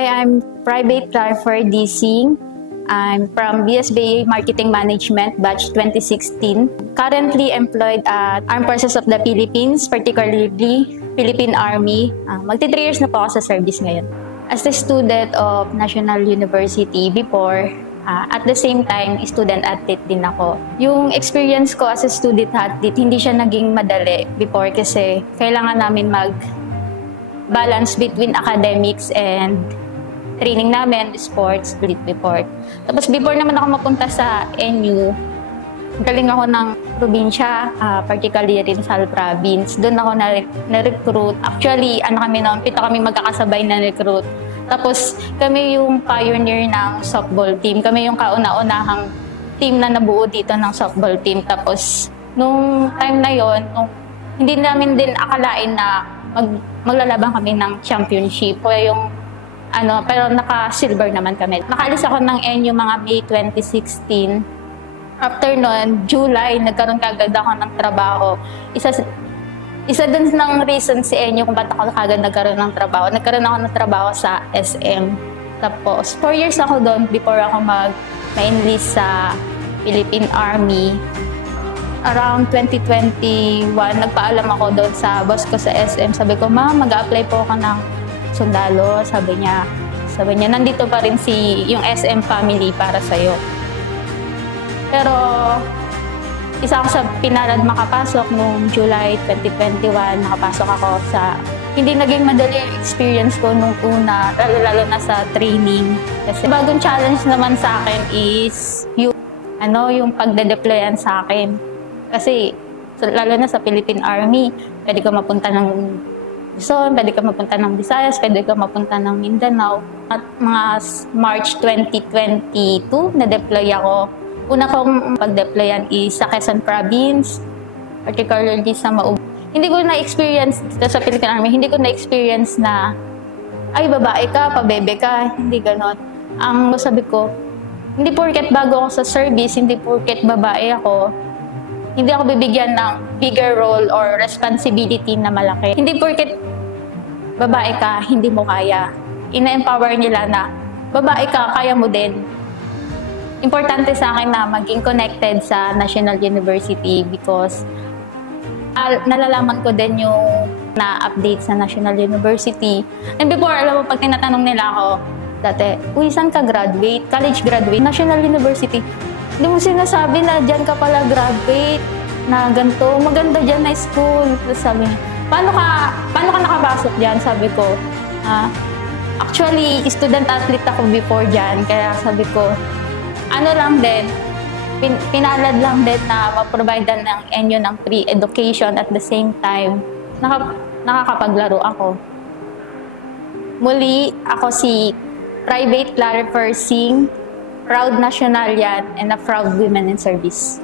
Hi, I'm Private Clarfer Dising. I'm from BSBA Marketing Management, Batch 2016. Currently employed at Armed Forces of the Philippines, particularly Philippine Army. Magti 3 years na po ako sa service ngayon. As a student of National University before, at the same time, student athlete din ako. Yung experience ko as a student athlete, hindi siya naging madali before kasi kailangan namin mag-balance between academics and training namin, sports, split report. Tapos before naman ako mapunta sa NU, galing ako ng probinsya, particularly Rizal Province. Doon ako na-recruit. Actually, pito kami magkakasabay na recruit. Tapos kami yung pioneer ng softball team. Kami yung kauna-unahang team na nabuo dito ng softball team. Tapos nung time na yon, hindi namin din akalain na maglalaban kami ng championship. Kaya pero naka-silver naman kami. Nakaalis ako ng NU mga May 2016. After nun, July, nagkaroon kagad ako ng trabaho. Isa din ng reason si NU kung ba't ako kagad nagkaroon ng trabaho. Nagkaroon ako ng trabaho sa SM. Tapos, 4 years ako doon before ako ma-enlist sa Philippine Army. Around 2021, nagpaalam ako doon sa boss ko sa SM. Sabi ko, "Ma'am, mag-a-apply po ako ng sundalo." Sabi niya, nandito pa rin yung SM family para sa'yo. Pero isa ako sa pinalad makapasok noong July 2021. Nakapasok ako hindi naging madali yung experience ko nung una, lalo na sa training. Kasi bagong challenge naman sa akin is yung pagde-deployan sa akin. Kasi lalo na sa Philippine Army, pwede ka mapunta ng Luzon, pwede ka mapunta ng Visayas, pwede ka mapunta ng Mindanao. At mga March 2022, na-deploy ako. Una kong pag-deployan is sa Quezon Province, particularly sa Maub. Hindi ko na-experience sa Philippine Army, hindi ko na-experience na, ay, babae ka, pabebe ka, hindi ganon. Ang sabi ko, hindi porket bago ako sa service, hindi porket babae ako, hindi ako bibigyan ng bigger role or responsibility na malaki. Hindi porket babae ka, hindi mo kaya. Ina-empower nila na, babae ka, kaya mo din. Importante sa akin na maging connected sa National University because nalalaman ko din yung na-update sa National University. And before, alam mo, pag tinatanong nila ako, dati, uy, saan ka graduate? College graduate? National University. Hindi mo sinasabi na dyan ka pala graduate, na ganito, maganda dyan na school. Tapos sabi niya, paano ka nakapasok dyan? Sabi ko, actually, student athlete ako before dyan. Kaya sabi ko, pinalad lang din na ma-provide ng NU ng free education at the same time, nakakapaglaro ako. Muli, ako si Private Clarfer Dising, proud nationalian and a proud women in service.